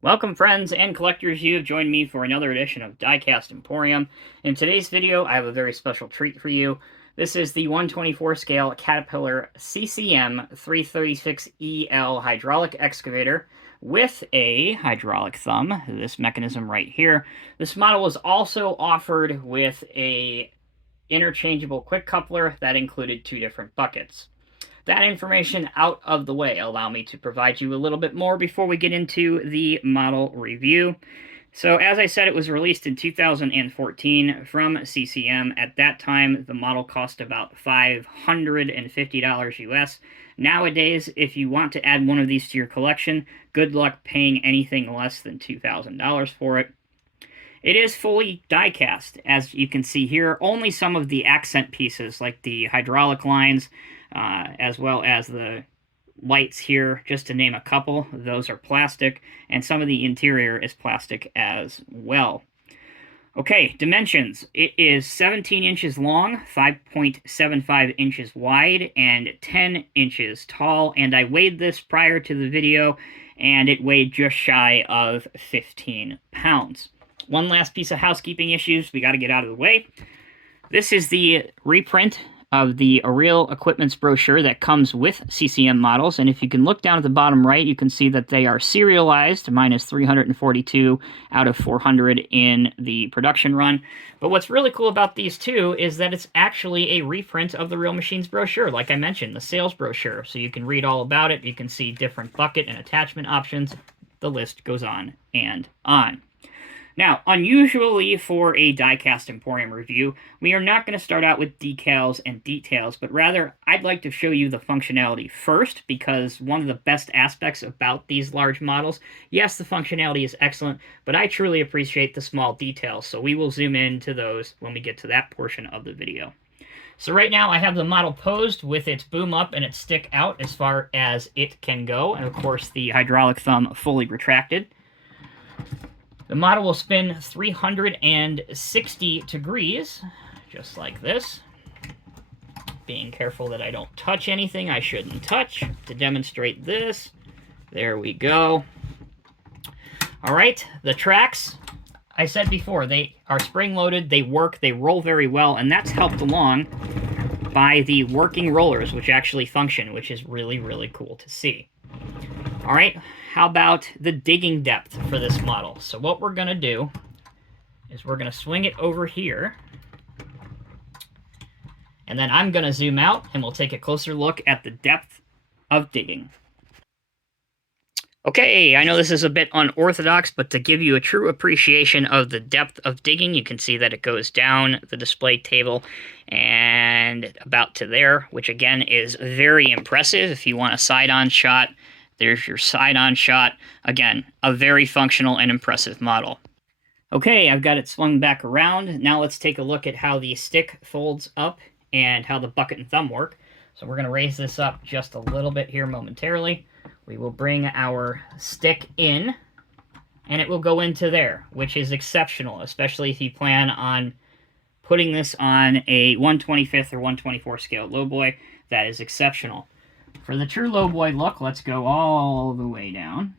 Welcome friends and collectors, you have joined me for another edition of Diecast Emporium. In today's video, I have a very special treat for you. This is the 124 scale Caterpillar CCM 336EL hydraulic excavator with a hydraulic thumb, this mechanism right here. This model was also offered with a interchangeable quick coupler that included two different buckets. That information out of the way, allow me to provide you a little bit more before we get into the model review. So as I said, it was released in 2014 from CCM. At that time, the model cost about $550 US. Nowadays, if you want to add one of these to your collection, good luck paying anything less than $2,000 for it. It is fully die-cast, as you can see here. Only some of the accent pieces, like the hydraulic lines, as well as the lights here, just to name a couple, those are plastic, and some of the interior is plastic as well. Okay, dimensions. It is 17 inches long, 5.75 inches wide, and 10 inches tall, and I weighed this prior to the video, and it weighed just shy of 15 pounds. One last piece of housekeeping issues we got to get out of the way. This is the reprint of the Aerial Equipment's brochure that comes with CCM models, and if you can look down at the bottom right, you can see that they are serialized, minus 342 out of 400 in the production run. But what's really cool about these two is that it's actually a reprint of the Real Machines brochure, like I mentioned, the sales brochure, so you can read all about it, you can see different bucket and attachment options, the list goes on and on. Now, unusually for a Diecast Emporium review, we are not going to start out with decals and details, but rather I'd like to show you the functionality first, because one of the best aspects about these large models, yes, the functionality is excellent, but I truly appreciate the small details, so we will zoom into those when we get to that portion of the video. So right now I have the model posed with its boom up and its stick out as far as it can go, and of course the hydraulic thumb fully retracted. The model will spin 360 degrees, just like this. Being careful that I don't touch anything I shouldn't touch to demonstrate this. There we go. All right, the tracks, I said before, they are spring-loaded, they work, they roll very well, and that's helped along by the working rollers, which actually function, which is really, really cool to see. All right, how about the digging depth for this model? So what we're going to do is we're going to swing it over here, and then I'm going to zoom out, and we'll take a closer look at the depth of digging. Okay, I know this is a bit unorthodox, but to give you a true appreciation of the depth of digging, you can see that it goes down the display table and about to there, which again is very impressive. If you want a side-on shot, there's your side-on shot. Again, a very functional and impressive model. Okay, I've got it swung back around. Now let's take a look at how the stick folds up and how the bucket and thumb work. So we're going to raise this up just a little bit here momentarily. We will bring our stick in, and it will go into there, which is exceptional, especially if you plan on putting this on a 1/25th or 1/24 scale lowboy. That is exceptional. For the true lowboy look, let's go all the way down.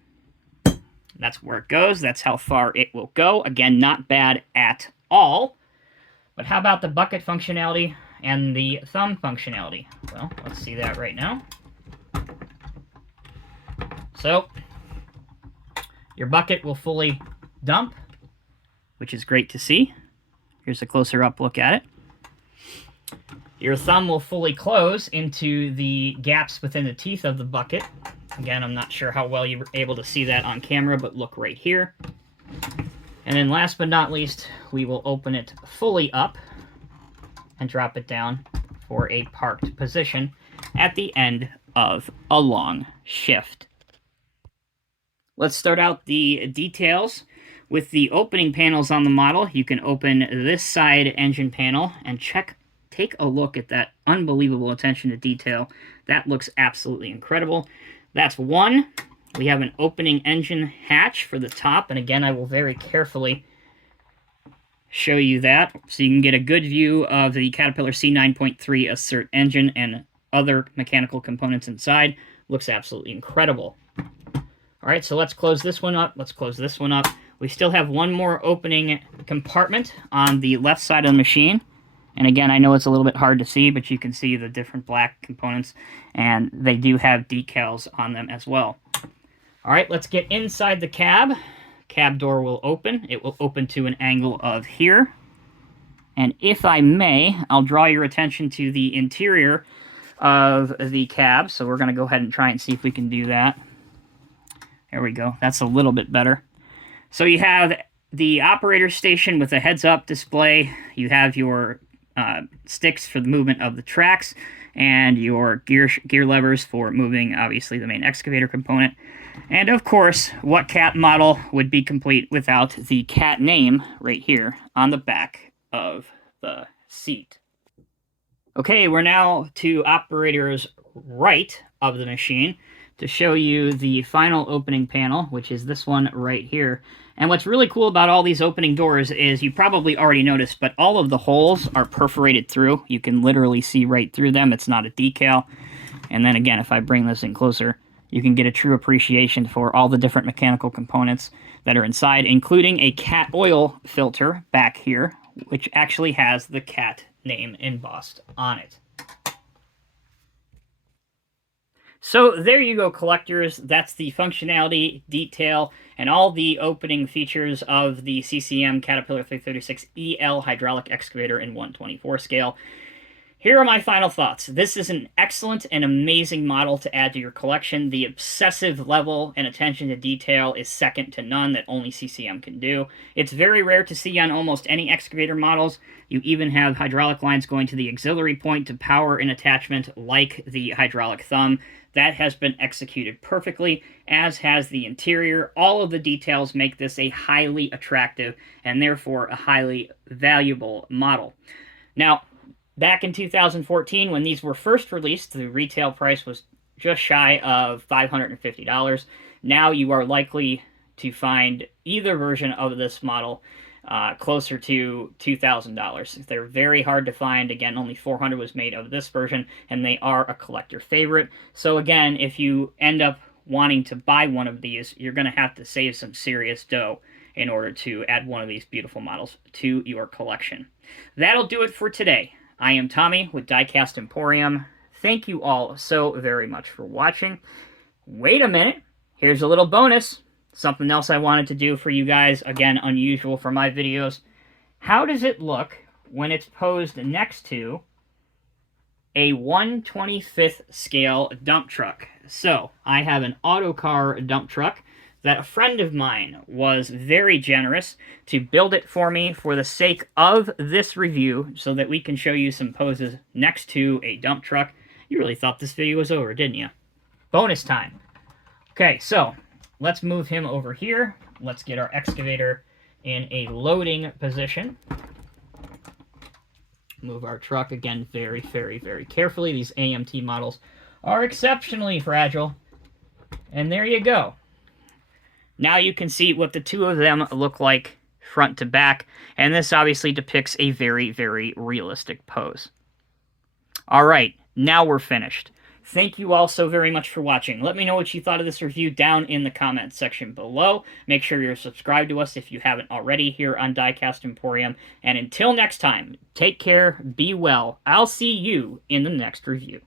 That's where it goes. That's how far it will go. Again, not bad at all. But how about the bucket functionality and the thumb functionality? Well, let's see that right now. So, your bucket will fully dump, which is great to see. Here's a closer up look at it. Your thumb will fully close into the gaps within the teeth of the bucket. Again, I'm not sure how well you were able to see that on camera, but look right here. And then last but not least, we will open it fully up and drop it down for a parked position at the end of a long shift. Let's start out the details. With the opening panels on the model, you can open this side engine panel and take a look at that unbelievable attention to detail. That looks absolutely incredible. That's one. We have an opening engine hatch for the top, and again, I will very carefully show you that so you can get a good view of the Caterpillar C9.3 Assert engine and other mechanical components inside. Looks absolutely incredible. All All right, so let's close this one up. Let's close this one up. We still have one more opening compartment on the left side of the machine. And again, I know it's a little bit hard to see, but you can see the different black components, and they do have decals on them as well. All right, let's get inside the cab. Cab door will open. It will open to an angle of here. And if I may, I'll draw your attention to the interior of the cab. So we're going to go ahead and try and see if we can do that. There we go. That's a little bit better. So you have the operator station with a heads-up display. You have your sticks for the movement of the tracks, and your gear levers for moving, obviously, the main excavator component. And, of course, what cat model would be complete without the cat name right here on the back of the seat. Okay, we're now to operator's right of the machine to show you the final opening panel, which is this one right here. And what's really cool about all these opening doors is, you probably already noticed, but all of the holes are perforated through. You can literally see right through them. It's not a decal. And then again, if I bring this in closer, you can get a true appreciation for all the different mechanical components that are inside, including a cat oil filter back here, which actually has the cat name embossed on it. So there you go, collectors. That's the functionality, detail, and all the opening features of the CCM Caterpillar 336 EL hydraulic excavator in 1/24 scale. Here are my final thoughts. This is an excellent and amazing model to add to your collection. The obsessive level and attention to detail is second to none that only CCM can do. It's very rare to see on almost any excavator models. You even have hydraulic lines going to the auxiliary point to power an attachment like the hydraulic thumb. That has been executed perfectly, as has the interior. All of the details make this a highly attractive and therefore a highly valuable model. Now, back in 2014, when these were first released, the retail price was just shy of $550. Now you are likely to find either version of this model closer to $2,000. They're very hard to find. Again, only 400 was made of this version, and they are a collector favorite. So again, if you end up wanting to buy one of these, you're going to have to save some serious dough in order to add one of these beautiful models to your collection. That'll do it for today. I am Tommy with Diecast Emporium. Thank you all so very much for watching. Wait a minute. Here's a little bonus. Something else I wanted to do for you guys. Again, unusual for my videos. How does it look when it's posed next to a 1/25th scale dump truck? So, I have an Autocar dump truck that a friend of mine was very generous to build it for me for the sake of this review, so that we can show you some poses next to a dump truck. You really thought this video was over, didn't you? Bonus time. Okay, so let's move him over here. Let's get our excavator in a loading position. Move our truck again very, very, very carefully. These AMT models are exceptionally fragile. And there you go. Now you can see what the two of them look like front to back, and this obviously depicts a very, very realistic pose. All right, now we're finished. Thank you all so very much for watching. Let me know what you thought of this review down in the comments section below. Make sure you're subscribed to us if you haven't already here on Diecast Emporium. And until next time, take care, be well. I'll see you in the next review.